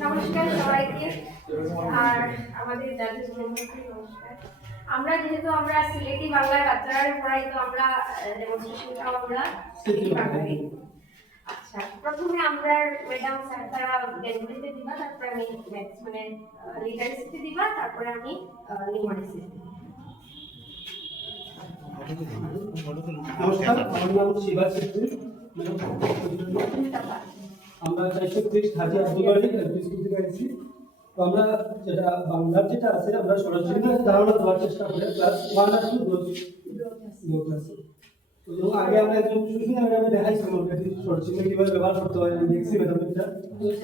নমস্কার সবাইকে। আর আমাদের জাতিকে নমস্কার। আমরা যেহেতু আমরা সিলেটি বাংলায় বাচ্চারা পড়াই, তো আমরা ডেমনস্ট্রেশনটাও আমরা সিলেটি বাংলায়। আচ্ছা, প্রথমে আমরা ম্যাডাম স্যার তারা বেঙ্গলিতে দিবা, তারপরে আমি ম্যাথস মানে লিটারেসিতে দিবা, তারপরে আমি নিউমারিক্সে। নমস্কার, আমার নাম শিবা ছেত্রী। আমরা 430 হাজি আব্দুল আলী এলপি স্কুল থেকে আসছি। তো আমরা যেটা বাংলার যেটা আছে আমরা সরাসরি ধারণা দেওয়ার চেষ্টা করি ক্লাস 1 আর 2 দো ক্লাসে। তো যেমন আগে আমরা একজন সুশীলা ম্যাডামে দেখাইছি আমাকে সরাসরি কিভাবে ব্যবহার করতে হয়, আমি দেখছি ম্যাডামের এটা।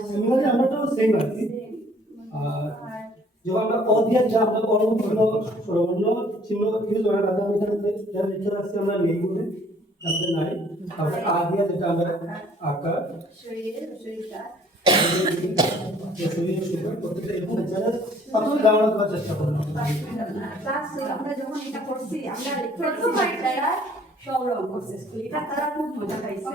সিমিলারলি আমরা তো সেম আর কি। আর যখন আমরা অধিয়ার যা আমরা অর্ণবর্ণ স্বরবর্ণ চিহ্ন ইউজ করার কথা আমি যারা লিখে রাখছি আমরা নেই বলে তারপরে নাই, তারপরে আদিয়া যেটা আমরা আকার আমরা যখন এটা করছি আমরা প্রথম সৌরভ করছে স্কুল, এটা তারা খুব মজা পাইছে।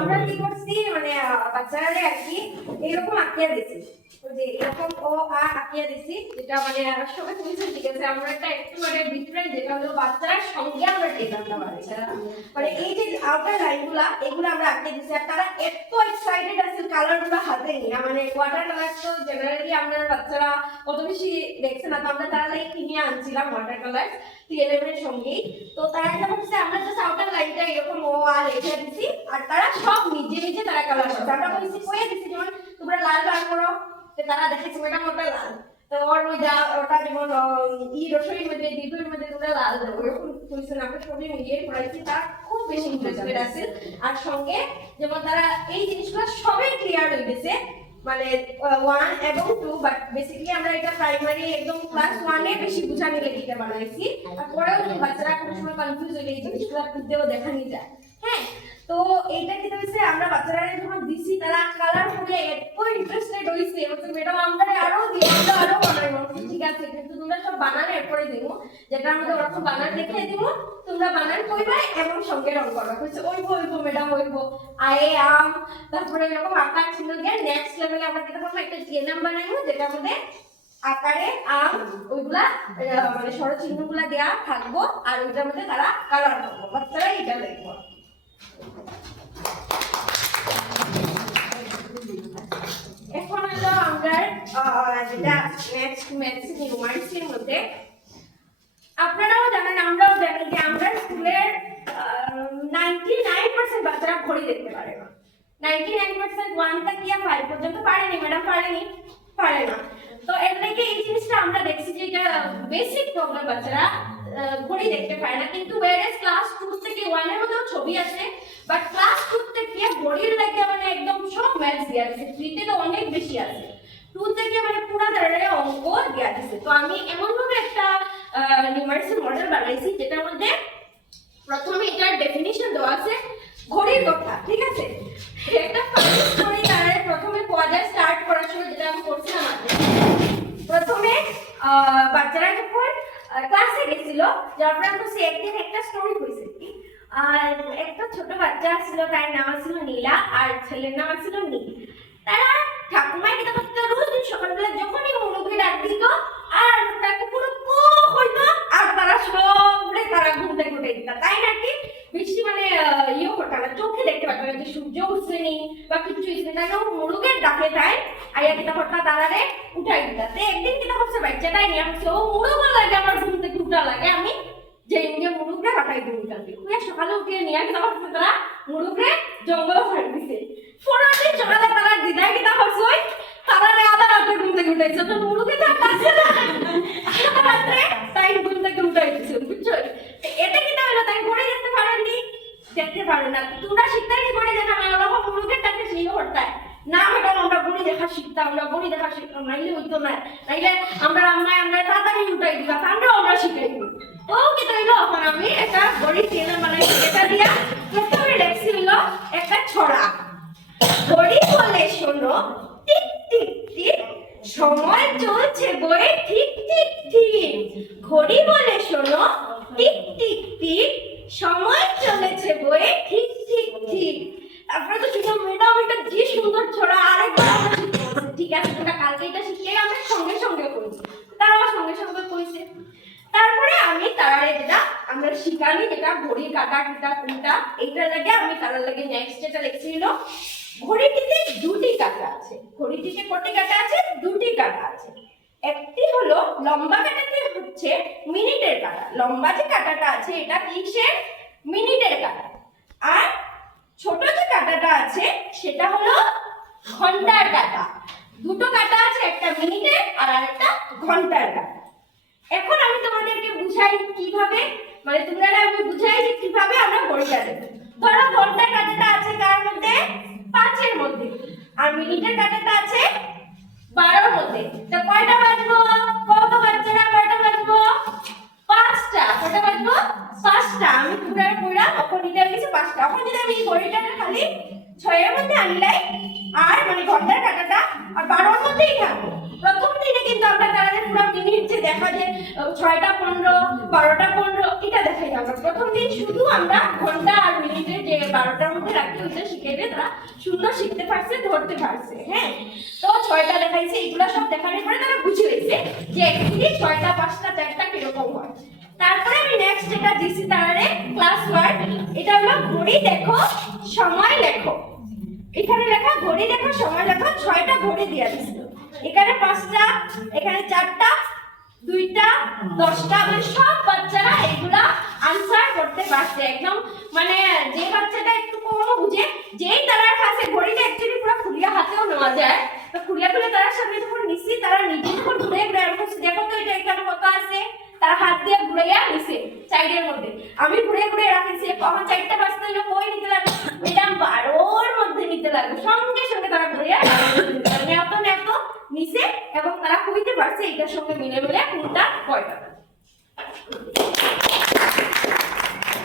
আমরা কি করছি মানে বাচ্চারা আর কি এরকম আঁকিয়া দিছি, যে এরকম ও আঁকিয়া দিছি, যেটা মানে সবাই বুঝছে ঠিক আছে। আমরা একটা একটু মানে ডিফারেন্ট, যেটা হলো বাচ্চার সঙ্গে আমরা টেকাতে পারি, মানে এই যে আউটার লাইনগুলা এগুলো আমরা আঁকিয়ে দিছি। আর তারা এত এক্সাইটেড আছে কালারগুলো হাতে নিয়ে, মানে ওয়াটার কালার তো জেনারেলি আমরা বাচ্চারা অত বেশি দেখছে না, তো আমরা তারা লাইক কিনে আনছিলাম ওয়াটার কালার টিএলএম এর সঙ্গে। তো তারা যেটা করছে আমরা জাস্ট আউটার লাইনটা এরকম ও আর লিখে দিছি, আর তারা সব নিজে নিজে তারা কালার করছে। আমরা বলছি কইয়া দিছি যেমন তোমরা লাল কালার করো, তো তারা দেখাচ্ছে ম্যাডাম ওটা লাল, তো ওর মধ্যে ওটা যেমন ই রসইয়ের মধ্যে দীপের মধ্যে তোমরা লাল দাও, এরকম কইছে। আমরা সবই মিলিয়ে পড়াইছি, তার খুব বেশি ইন্টারেস্টেড আছে। আর সঙ্গে যেমন তারা এই জিনিসগুলো সবই ক্লিয়ার হয়ে গেছে, মানে 1 এবং 2, বাট বেসিক্যালি আমরা এটা প্রাইমারি একদম ক্লাস 1 এ বেশি বুঝানি লেগে বানাইছি। আর পরেও বাচ্চারা কোনো সময় কনফিউজ হয়ে এই জিনিসগুলো খুঁজতেও দেখানি যায়। হ্যাঁ, তো এইটা কি হইছে, আমরা বাচ্চারা যখন দিছি তারা কালার করে এত ইন্টারেস্টেড হইছে, বলছে ম্যাডাম আমরা আরো দিই, আমরা আরো বানাইবো। ঠিক আছে, কিন্তু তোমরা সব বানান এরপরে দিবো, যেটা আমাদের ওরকম বানান দেখিয়ে দিব, তোমরা বানান কইবা এবং সঙ্গে রং করবা। কইছে ওইবো ম্যাডাম ওইবো, আয়ে আম, তারপরে এরকম আকার চিহ্ন দিয়ে নেক্সট লেভেলে আমরা কি করব, একটা টিএনএম বানাইবো, যেটা আমাদের আকারে আম ওইগুলা মানে স্বরচিহ্নগুলা দেয়া থাকবো, আর ওইটার মধ্যে তারা কালার করবো। বাচ্চারা এটা লিখবো। এখন হলো আমরা যেটা নেক্সট ম্যাথস নিউমারিক্সের মধ্যে আপনারাও জানেন আমরাও জানি যে আমরা স্কুলের 99% বাচ্চারা ঘড়ি দেখতে পারে না। 99% 1 থেকে 5 পর্যন্ত পারেনি, ম্যাডাম পারে না। তো এর থেকে এই জিনিসটা আমরা দেখছি যে এটা বেসিক প্রবলেম, বাচ্চারা ঘড়ি দেখতে পারে না। কিন্তু ওয়ারেস ক্লাস 2 থেকে 1 এর মধ্যেও ছবি আছে, বাট ক্লাস 2 থেকে ঘড়ির লাগে মানে একদম সব ম্যাথস দেয়া আছে। 3 তে তো অনেক বেশি আছে, 2 থেকে মানে পুরো ধরনের অঙ্ক দেয়া আছে। তো আমি এমন ভাবে একটা নিউমারিক্সের মডেল বানাইছি, যেটার মধ্যে প্রথমে এটার ডেফিনিশন দেওয়া আছে ঘড়ির কথা, ঠিক আছে। একটা ফার্স্ট ঘড়ি তারা প্রথমে পর্যায় স্টার্ট করার সময় যেটা আমি করছিলাম আগে, প্রথমে বাচ্চারা যখন ক্লাসে গেছিল, যার পরে আমি বলছি একদিন একটা স্টোরি হয়েছে কি, আর একটা ছোট বাচ্চা ছিল, তার নাম ছিল নীলা, আর ছেলের নাম ছিল নীল। তারা ঠাকুমায় কি তখন রোজ দিন সকালবেলা যখনই মুরগি ডাক দিত আর তাকে পুরো হইতো, আর তারা সবরে তারা ঘুম থেকে উঠে দিত, তাই নাকি বেশি মানে ইয়ে করতে না, চোখে দেখতে পারতো না যে সূর্য উঠছে নি বা কিছু হচ্ছে না, মুরগের ডাকে তাই আইয়া কিতা করতা তারারে উঠাই দিতা। তো একদিন কিতা করছে বাচ্চাটাই নিয়ে আসছে, ও মুরগ লাগে আমার ঘুম থেকে উঠা লাগে, আমি যে ইন্ডিয়া মুরগরে হাঁটাই দিই উঠাতে। সকালে উঠিয়ে নিয়ে কিতা করছে তারা মুরগরে জঙ্গলে ফাড়ি দিছে। ফোরাতে সকালে তারা দিদাই কিতা করছে ওই তারারে আধা রাতে ঘুম থেকে উঠাইছে, তো মুরগি তো কাছে না রাত্রে তাই ঘুম থেকে উঠাই দিছে, বুঝছো। এটা কিতা হলো, তাই ঘুরে যেতে পারেননি, দেখতে পারে না। তোমরা শিখতে কি করে দেখা না, ওরকম মুরগের টাকে শিখে হরতায় না ম্যাডাম, আমরা গড়ি দেখা শিখতাম, নাইলে হইতো না, নাইলে আমরা তাড়াতাড়ি উঠাই দিতাম, আমরা শিখাই দিব। ও কি তাইলো, এখন আমি একটা গড়ি চেনা বানাইছি, এটা দিয়া প্রথমে লেখছি হলো একটা ছড়া। ঘড়ি বলে শোনো টিক টিক টিক, সময় চলছে বয়ে ঠিক ঠিক ঠিক। ঘড়ি বলে শোনো টিক টিক টিক, সময় চলেছে বয়ে ঠিক ঠিক ঠিক। তারপরে তো শুধু ম্যাডাম এটা যে সুন্দর ছড়া ঘড়ির কাটা কিটা কোনটা এইটা লাগে আমি তার লাগে নেক্সট যেটা লিখছিল ঘড়িটিতে দুটি কাটা আছে। ঘড়িটিতে কটি কাটা আছে? দুটি কাটা আছে। একটি হলো লম্বা কাটাটি হচ্ছে মিনিটের কাটা, লম্বা যে কাটাটা আছে এটা কিসের? মিনিটের কাটা। আর ছোট যে কাটাটা আছে সেটা হলো ঘন্টার কাটা। দুটো কাটা আছে, একটা মিনিটের আর একটা ঘন্টার কাটা। এখন আমি তোমাদেরকে বুঝাই কিভাবে, মানে তোমরা আমি বুঝাই যে কিভাবে আমরা ঘড়িটা দেব। ধরো ঘন্টার কাটাটা আছে কার মধ্যে? 5 এর মধ্যে, আর মিনিটের কাটাটা আছে 12 এর মধ্যে। তো কয়টা বাজবো? কত বাচ্চারা কয়টা বাজবো? 5টা। কয়টা বাজবো? 5টা। আমি পুরো পুরো এখন এটা গেছে 5টা। এখন যদি আমি ঘড়িটা খালি 6 এর মধ্যে আনলাই আর মানে ঘন্টার কাটাটা আর 12 এর মধ্যেই থাকবো। প্রথম দিনে কিন্তু আমরা তাদের পুরো মিনিট যে দেখা যায় 6টা 15 12টা 15 এটা দেখাই আমরা প্রথম দিন শুধু আমরা ঘন্টা আর মিনিটে যে 12টার মধ্যে রাখতে হচ্ছে শিখেবে তারা সুন্দর শিখতে পারছে, ধরতে পারছে। হ্যাঁ, তো 6টা দেখাইছে, এগুলো সব দেখানোর পরে তারা বুঝে গেছে যে অ্যাকচুয়ালি 6টা 5টা 4টা কিরকম হয়। তারপরে আমি নেক্সট যেটা দিছি তারে ক্লাস ওয়ার্ড, এটা হলো ঘড়ি দেখো সময় লেখো। এখানে লেখা ঘড়ি দেখো সময় লেখো, 6টা ঘড়ি দেয়া দিছিল। এখানে 5টা, এখানে 4টা, 2টা, 10টা, মানে সব বাচ্চারা এগুলা আনসার করতে পারছে একদম। মানে যে বাচ্চাটা একটু কম বুঝে, যেই তারার কাছে ঘড়িটা অ্যাকচুয়ালি পুরো খুলিয়া হাতেও নেওয়া যায়, তো খুলিয়া খুলে তার সামনে যখন নিছি তারা নিজে যখন ঘুরে ঘুরে এরকম দেখো তো এটা এখানে কত আছে, তারা হাত দিয়ে ঘুরাইয়া নিছে চাইডের মধ্যে। আমি ঘুরে ঘুরে রাখিছি, কখন 4টা বাজতে হইলো কই নিতে লাগবে, ম্যাডাম 12-র মধ্যে নিতে লাগবে। সঙ্গে সঙ্গে তারা ঘুরিয়া নেতো নিছে এবং তারা কইতে পারছে এটার সঙ্গে মিলে মিলে কোনটা কয়টা।